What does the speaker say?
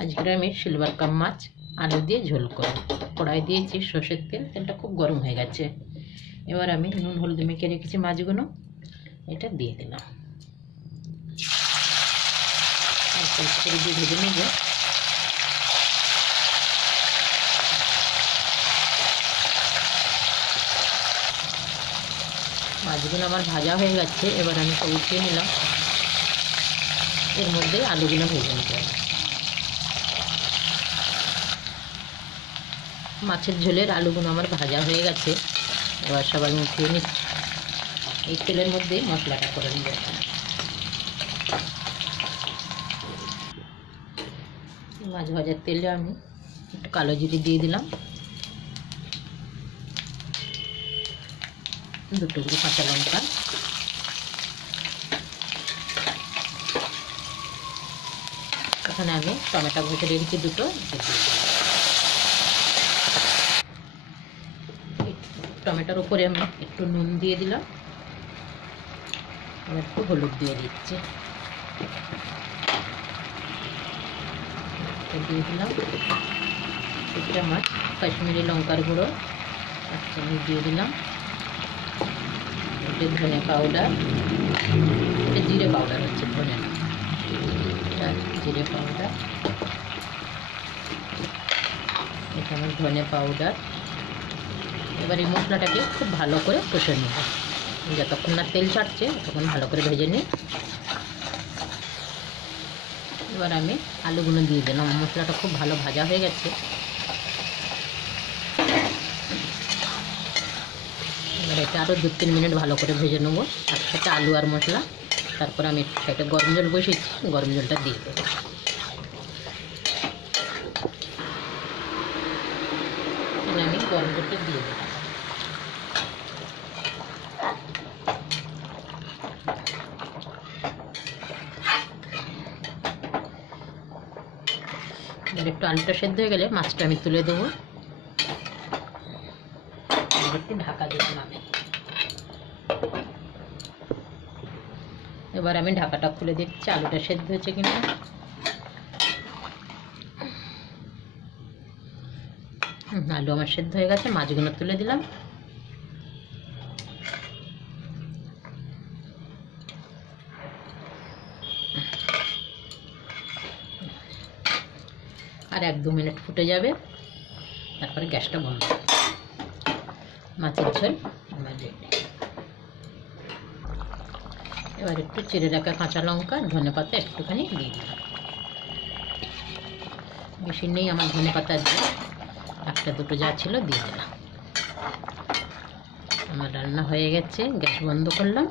আজকে আমি silver cup মাছ আলু দিয়ে ঝোল করব। কড়াই দিয়েছি সর্ষের তেল, তেলটা খুব গরম হয়ে গেছে। এবার আমি নুন হলুদ মেখে রেখেছি মাছগুলো, এটা দিয়ে দিলাম। করে দিয়ে ভেজে নেব। মাছগুলো আমার ভাজা হয়ে গেছে, এবার আমি উঠিয়ে নিলাম। এর মধ্যে আলুগুলো ভেজে নিতে হবে। মাছের ঝোলের আলুগুলো আমার ভাজা হয়ে গেছে, এবার সব আমি উঠিয়ে নিচ্ছি। এই তেলের মধ্যে মশলাটা করে নিব। মাছ ভাজার তেলে আমি একটু কালো জিরে দিয়ে দিলাম, 2 টুকরো কাঁচা লঙ্কা, এখানে আমি টমেটো ভেজে রেখেছি 2টো। টমেটোর উপরে আমি একটু নুন দিয়ে দিলাম, আর একটু হলুদ দিয়ে দিচ্ছি। দিয়ে দিলাম 1 চামচ কাশ্মীরি লঙ্কার গুঁড়ো, 1 চামচ দিয়ে দিলাম। এটা ধনে পাউডার, এটা জিরে পাউডার হচ্ছে, ধনে জিরে পাউডার, এটা আমার ধনে পাউডার। এবার এই মশলাটাকে খুব ভালো করে কষে নেব, যতক্ষণ না তেল ছাড়ছে তখন ভালো করে ভেজে নিই। এবার আমি আলুগুলো দিয়ে দিলাম। মশলাটা খুব ভালো ভাজা হয়ে গেছে। এবার এটা আরও 2-3 মিনিট ভালো করে ভেজে নেব একসাথে আলু আর মশলা। তারপর আমি সাইডে গরম জল বসিয়েছি, গরম জলটা দিয়ে দেবো। আমি গরম জলটা দিয়ে দিলাম। একটু আলুটা সেদ্ধ হয়ে গেলে মাছটা আমি তুলে দেবো। একটু ঢাকা দিলাম আমি। এবার আমি ঢাকাটা খুলে দিচ্ছি, আলুটা সেদ্ধ হয়েছে কিনা। আলু আমার সেদ্ধ হয়ে গেছে, মাছগুলো তুলে দিলাম। আর 1-2 মিনিট ফুটে যাবে, তারপরে গ্যাসটা বন্ধ। মাছের ঝোল আমার রেডি। এবার একটু চিড়ে রাখা কাঁচা লঙ্কা, ধনেপাতা একটুখানি দিয়ে দিলাম। বেশি নেই আমার ধনেপাতা দিয়ে, 1-2টো যা ছিল দিয়ে দিলাম। আমার রান্না হয়ে গেছে, গ্যাস বন্ধ করলাম।